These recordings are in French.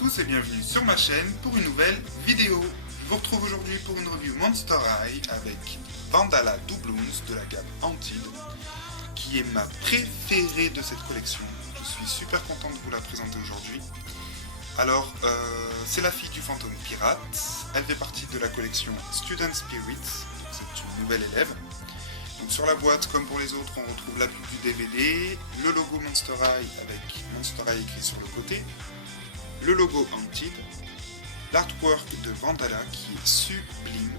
tous et bienvenue sur ma chaîne pour une nouvelle vidéo. Je vous retrouve aujourd'hui pour une review Monster High avec Vandala Doubloons de la gamme Antid, qui est ma préférée de cette collection. Je suis super content de vous la présenter aujourd'hui. Alors, c'est la fille du fantôme pirate, elle fait partie de la collection Student Spirits, c'est une nouvelle élève. Donc sur la boîte, comme pour les autres, on retrouve la pub du DVD, le logo Monster High avec Monster High écrit sur le côté, le logo Antid, l'artwork de Vandala qui est sublime,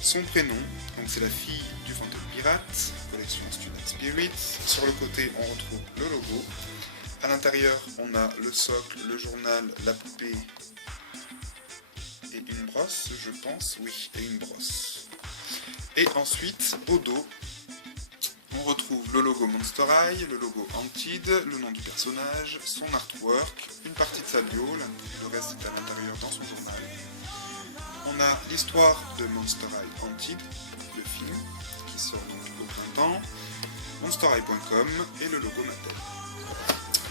son prénom, donc c'est la fille du fantôme pirate, collection Student Spirits, sur le côté on retrouve le logo, à l'intérieur on a le socle, le journal, la poupée et une brosse je pense, oui, et une brosse. Et ensuite, au dos, on retrouve le logo Monster High, le logo Antid, le nom du personnage, son artwork, une partie de sa bio, le reste est à l'intérieur dans son journal. On a l'histoire de Monster High Antid, le film, qui sort donc au printemps, monsterhigh.com et le logo Mattel.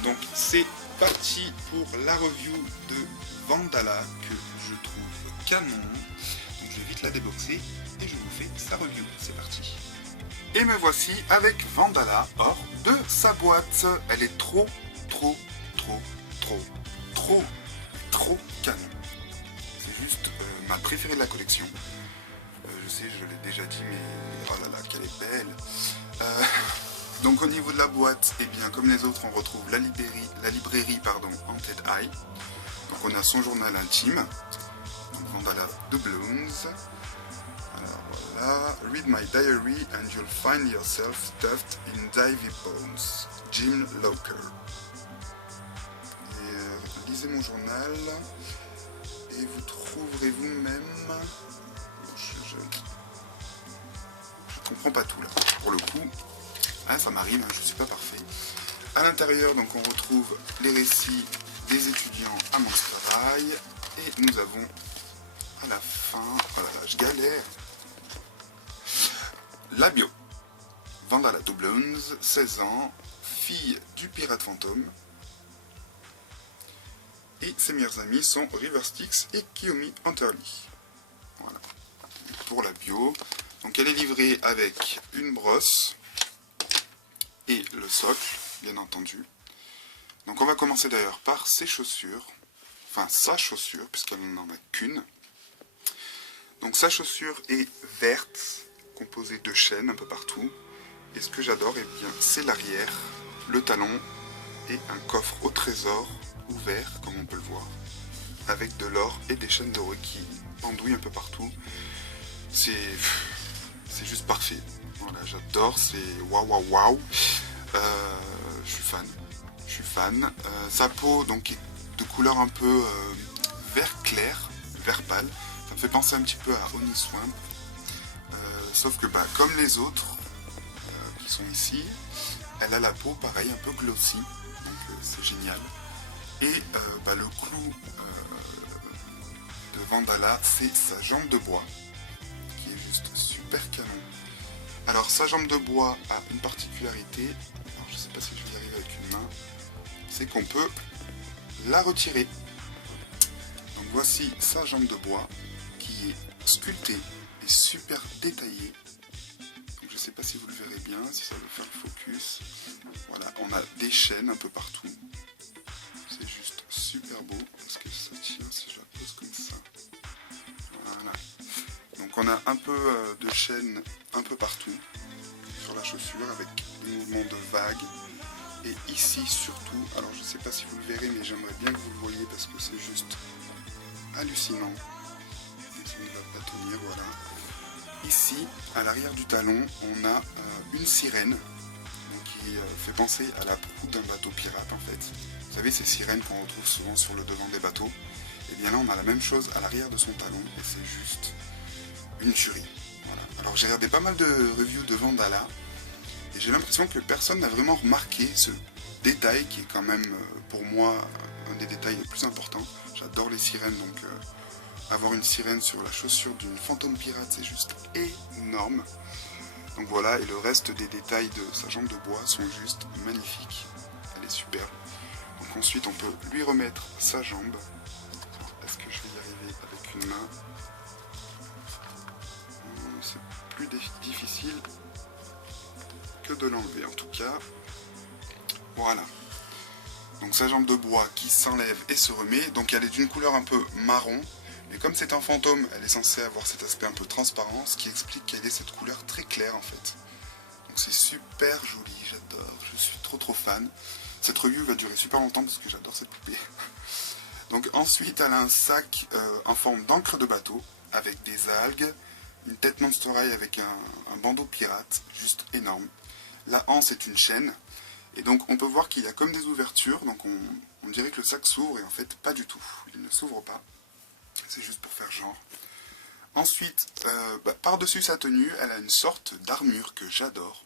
Donc c'est parti pour la review de Vandala que je trouve canon. Donc je vais vite la déboxer et je vous fais sa review. C'est parti. Et me voici avec Vandala hors de sa boîte. Elle est trop canon. C'est juste ma préférée de la collection. Je sais, je l'ai déjà dit, mais oh là là, qu'elle est belle. Donc au niveau de la boîte, et bien comme les autres, on retrouve la librairie Haunted Eye. Donc on a son journal intime, donc Vandala Doubloons. Alors voilà, read my diary and you'll find yourself stuffed in divey bones. Jim Locker. Et lisez mon journal et vous trouverez vous-même. Je comprends pas tout là, pour le coup. Ah, ça m'arrive, je suis pas parfait. À l'intérieur, donc on retrouve les récits des étudiants à Monster High et nous avons à la fin, oh là là, je galère, la bio. Vandala Doubloons, 16 ans, fille du pirate fantôme. Et ses meilleurs amis sont River Styx et Kiyomi Hunterly. Voilà, pour la bio. Donc elle est livrée avec une brosse et le socle, bien entendu. Donc on va commencer d'ailleurs par ses chaussures, enfin sa chaussure, puisqu'elle n'en a qu'une. Donc sa chaussure est verte, composée de chaînes un peu partout. Et ce que j'adore, eh bien, c'est l'arrière, le talon et un coffre au trésor ouvert, comme on peut le voir, avec de l'or et des chaînes dorées qui pendouillent un peu partout. C'est juste parfait. Voilà, j'adore, c'est waouh. Je suis fan. Sa peau donc est de couleur un peu vert clair, vert pâle. Ça me fait penser un petit peu à Honey Swamp. Sauf que comme les autres qui sont ici, elle a la peau pareil, un peu glossy. Donc c'est génial. Et le clou de Vandala, c'est sa jambe de bois, qui est juste super canon. Alors sa jambe de bois a une particularité, alors je ne sais pas si je vais y arriver avec une main, c'est qu'on peut la retirer. Donc voici sa jambe de bois qui est sculptée et super détaillée. Donc je ne sais pas si vous le verrez bien, si ça veut faire le focus. Voilà, on a des chaînes un peu partout. C'est juste super beau parce que ça tient si je la pose comme ça. Voilà. Donc on a un peu de chaîne un peu partout sur la chaussure avec des mouvements de vagues. Et ici surtout, alors je ne sais pas si vous le verrez mais j'aimerais bien que vous le voyez parce que c'est juste hallucinant. Et ça ne va pas tenir, voilà. Ici, à l'arrière du talon, on a une sirène qui fait penser à la proue d'un bateau pirate en fait. Vous savez ces sirènes qu'on retrouve souvent sur le devant des bateaux. Et bien là on a la même chose à l'arrière de son talon et c'est juste une tuerie. Voilà. Alors j'ai regardé pas mal de reviews de Vandala et j'ai l'impression que personne n'a vraiment remarqué ce détail qui est quand même pour moi un des détails les plus importants. J'adore les sirènes, donc avoir une sirène sur la chaussure d'une fantôme pirate c'est juste énorme. Donc voilà, et le reste des détails de sa jambe de bois sont juste magnifiques. Elle est superbe. Donc Donc ensuite on peut lui remettre sa jambe. Est-ce que je vais y arriver avec une main? C'est plus difficile que de l'enlever en tout cas. Voilà. Donc sa jambe de bois qui s'enlève et se remet. Donc elle est d'une couleur un peu marron. Mais comme c'est un fantôme, elle est censée avoir cet aspect un peu transparent, ce qui explique qu'elle ait cette couleur très claire en fait. Donc c'est super joli, j'adore, je suis trop fan. Cette review va durer super longtemps parce que j'adore cette poupée. Donc ensuite elle a un sac en forme d'encre de bateau, avec des algues, une tête Monster High avec un bandeau pirate, juste énorme. La anse est une chaîne, et donc on peut voir qu'il y a comme des ouvertures, donc on dirait que le sac s'ouvre, et en fait pas du tout, il ne s'ouvre pas. C'est juste pour faire genre. Ensuite, par-dessus sa tenue, elle a une sorte d'armure que j'adore.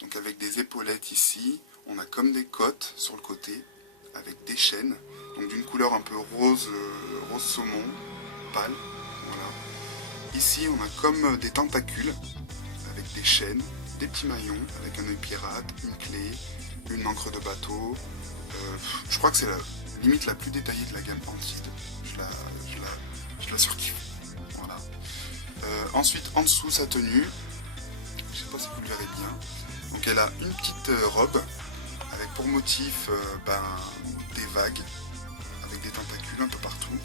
Donc avec des épaulettes ici, on a comme des côtes sur le côté, avec des chaînes, donc d'une couleur un peu rose, rose saumon, pâle. Voilà. Ici, on a comme des tentacules, avec des chaînes, des petits maillons, avec un œil pirate, une clé, une encre de bateau. Je crois que c'est la limite la plus détaillée de la gamme Antide. Je la surkiffe. Voilà. Ensuite, en dessous, sa tenue. Je sais pas si vous le verrez bien. Donc elle a une petite robe avec pour motif des vagues avec des tentacules un peu partout.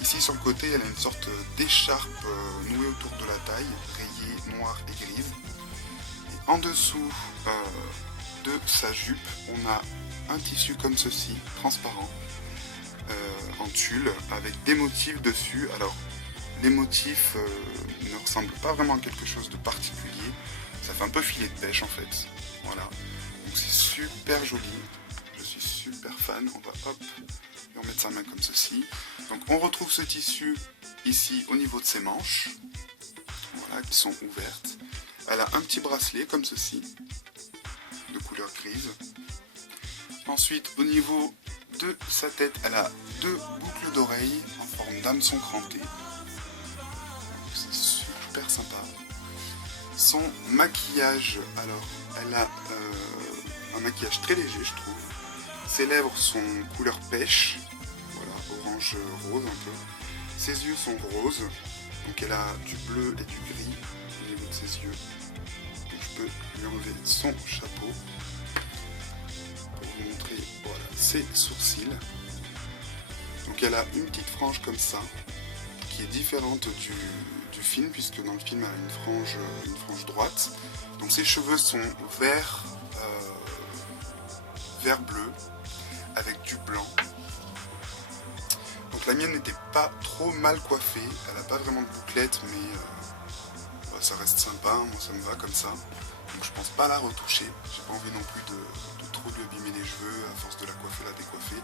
Ici sur le côté, elle a une sorte d'écharpe nouée autour de la taille, rayée noire et grise. Et en dessous de sa jupe, on a un tissu comme ceci, transparent, en tulle, avec des motifs dessus. Alors, les motifs ne ressemblent pas vraiment à quelque chose de particulier. Ça fait un peu filet de pêche en fait. Voilà. Donc c'est super joli. Je suis super fan. On va hop, lui remettre sa main comme ceci. Donc on retrouve ce tissu ici au niveau de ses manches. Voilà, qui sont ouvertes. Elle a un petit bracelet comme ceci, de couleur grise. Ensuite, au niveau de sa tête, elle a deux boucles d'oreilles en forme d'hameçon cranté. C'est super sympa. Son maquillage, alors, elle a un maquillage très léger, je trouve. Ses lèvres sont couleur pêche, voilà, orange rose un peu. Ses yeux sont roses, donc elle a du bleu et du gris au niveau de ses yeux. Donc je peux lui enlever son chapeau pour vous montrer, voilà, ses sourcils. Donc elle a une petite frange comme ça, qui est différente du film, puisque dans le film elle a une frange droite. Donc ses cheveux sont vert bleu avec du blanc. Donc la mienne n'était pas trop mal coiffée, elle n'a pas vraiment de bouclette, mais ça reste sympa, moi ça me va comme ça. Donc je pense pas la retoucher, j'ai pas envie non plus de trop lui abîmer les cheveux à force de la coiffer, la décoiffer.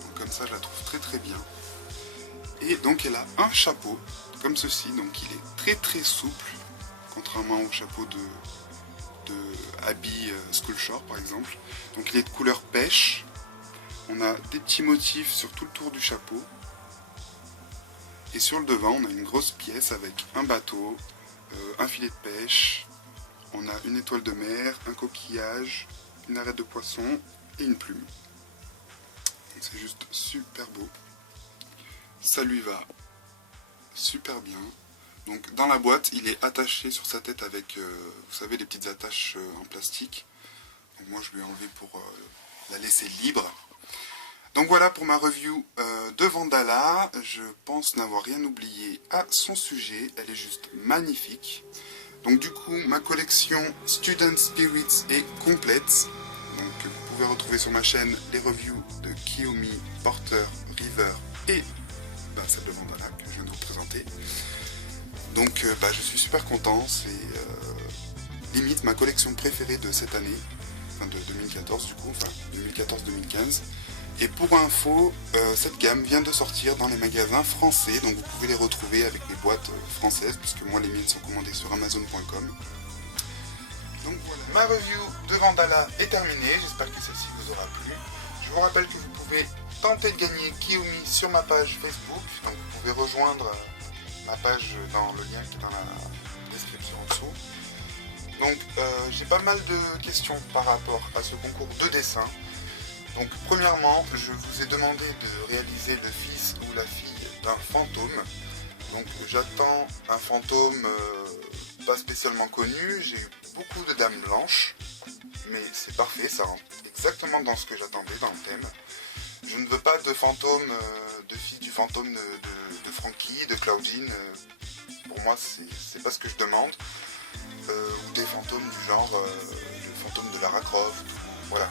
Donc comme ça je la trouve très bien. Et donc elle a un chapeau comme ceci, donc il est très souple, contrairement au chapeau de Abby Skullshore par exemple. Donc il est de couleur pêche. On a des petits motifs sur tout le tour du chapeau. Et sur le devant, on a une grosse pièce avec un bateau, un filet de pêche. On a une étoile de mer, un coquillage, une arête de poisson et une plume. C'est juste super beau. Ça lui va super bien. Donc dans la boîte, il est attaché sur sa tête avec, vous savez, les petites attaches en plastique. Donc moi je lui ai enlevé pour la laisser libre. Donc voilà pour ma review de Vandala. Je pense n'avoir rien oublié à son sujet. Elle est juste magnifique. Donc du coup, ma collection Student Spirits est complète. Donc vous pouvez retrouver sur ma chaîne les reviews de Kiyomi, Porter, River et celle de Vandala que je viens de vous présenter. Donc je suis super content. C'est limite ma collection préférée de cette année. Enfin de 2014 du coup, enfin 2014-2015. Et pour info, cette gamme vient de sortir dans les magasins français, donc vous pouvez les retrouver avec les boîtes françaises, puisque moi les miennes sont commandées sur Amazon.com. Donc voilà, ma review de Vandala est terminée, j'espère que celle-ci vous aura plu. Je vous rappelle que vous pouvez tenter de gagner Kiyomi sur ma page Facebook, donc vous pouvez rejoindre ma page dans le lien qui est dans la description en dessous. Donc j'ai pas mal de questions par rapport à ce concours de dessin. Donc premièrement, je vous ai demandé de réaliser le fils ou la fille d'un fantôme. Donc j'attends un fantôme pas spécialement connu, j'ai beaucoup de dames blanches, mais c'est parfait, ça rentre exactement dans ce que j'attendais, dans le thème. Je ne veux pas de fantôme, de fille du fantôme de Frankie, de Claudine, pour moi c'est pas ce que je demande, ou des fantômes du genre le fantôme de Lara Croft, voilà.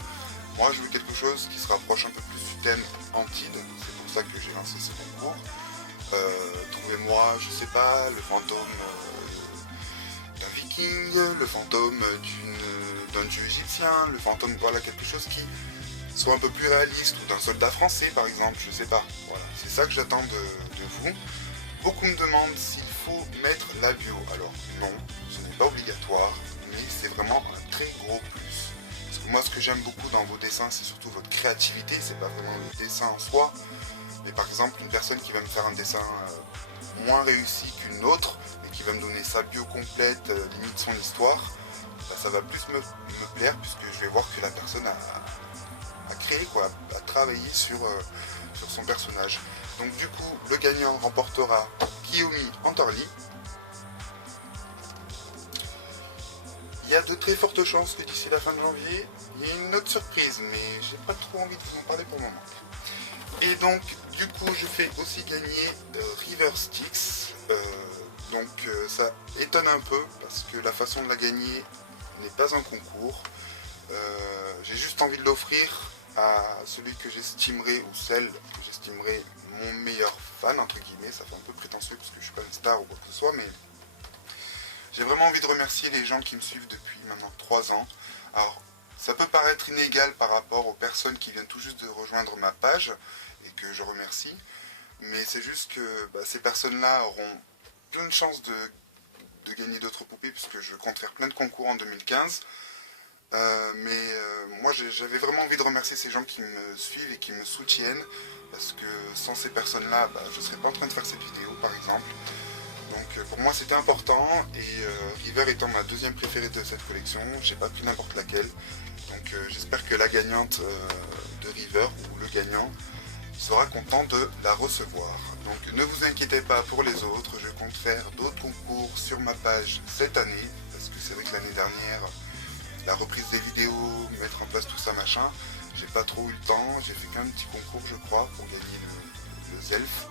Moi je veux quelque chose qui se rapproche un peu plus du thème Antide, c'est pour ça que j'ai lancé ce concours. Trouvez-moi, je sais pas, le fantôme d'un viking, le fantôme d'un dieu égyptien, le fantôme, voilà, quelque chose qui soit un peu plus réaliste, ou d'un soldat français par exemple, je sais pas. Voilà, c'est ça que j'attends de vous. Beaucoup me demandent s'il faut mettre la bio. Alors non, ce n'est pas obligatoire, mais c'est vraiment un très gros plus. Parce que moi ce que j'aime beaucoup dans vos dessins, c'est surtout votre créativité, c'est pas vraiment le dessin en soi. Mais par exemple, une personne qui va me faire un dessin moins réussi qu'une autre, et qui va me donner sa bio complète, limite son histoire, bah, ça va plus me plaire, puisque je vais voir que la personne a créé, quoi, a travaillé sur son personnage. Donc du coup, le gagnant remportera Kiyomi Antorli. Il y a de très fortes chances que d'ici la fin de janvier, il y ait une autre surprise, mais j'ai pas trop envie de vous en parler pour le moment. Et donc, du coup, je fais aussi gagner River Styx. Ça étonne un peu, parce que la façon de la gagner n'est pas un concours. J'ai juste envie de l'offrir à celui que j'estimerai, ou celle que j'estimerai mon meilleur fan, entre guillemets. Ça fait un peu prétentieux, parce que je suis pas une star ou quoi que ce soit, mais j'ai vraiment envie de remercier les gens qui me suivent depuis maintenant 3 ans. Alors, ça peut paraître inégal par rapport aux personnes qui viennent tout juste de rejoindre ma page, et que je remercie, mais c'est juste que ces personnes-là auront plein de chances de gagner d'autres poupées, puisque je compte faire plein de concours en 2015. Moi j'avais vraiment envie de remercier ces gens qui me suivent et qui me soutiennent, parce que sans ces personnes-là, je ne serais pas en train de faire cette vidéo par exemple. Donc pour moi c'était important, et River étant ma deuxième préférée de cette collection, j'ai pas pris n'importe laquelle. Donc j'espère que la gagnante de River, ou le gagnant, sera content de la recevoir. Donc ne vous inquiétez pas pour les autres, je compte faire d'autres concours sur ma page cette année, parce que c'est vrai que l'année dernière, la reprise des vidéos, mettre en place tout ça machin, j'ai pas trop eu le temps, j'ai fait qu'un petit concours je crois pour gagner le Zelf.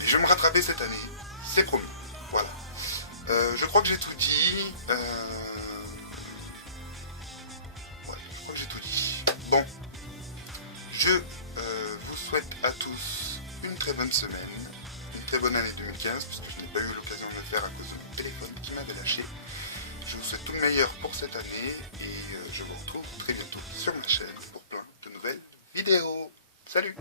Et je vais me rattraper cette année, c'est promis. Voilà. Je crois que j'ai tout dit. Ouais, je crois que j'ai tout dit. Bon, je vous souhaite à tous une très bonne semaine, une très bonne année 2015, puisque je n'ai pas eu l'occasion de le faire à cause de mon téléphone qui m'avait lâché. Je vous souhaite tout le meilleur pour cette année, et je vous retrouve très bientôt sur ma chaîne pour plein de nouvelles vidéos. Salut!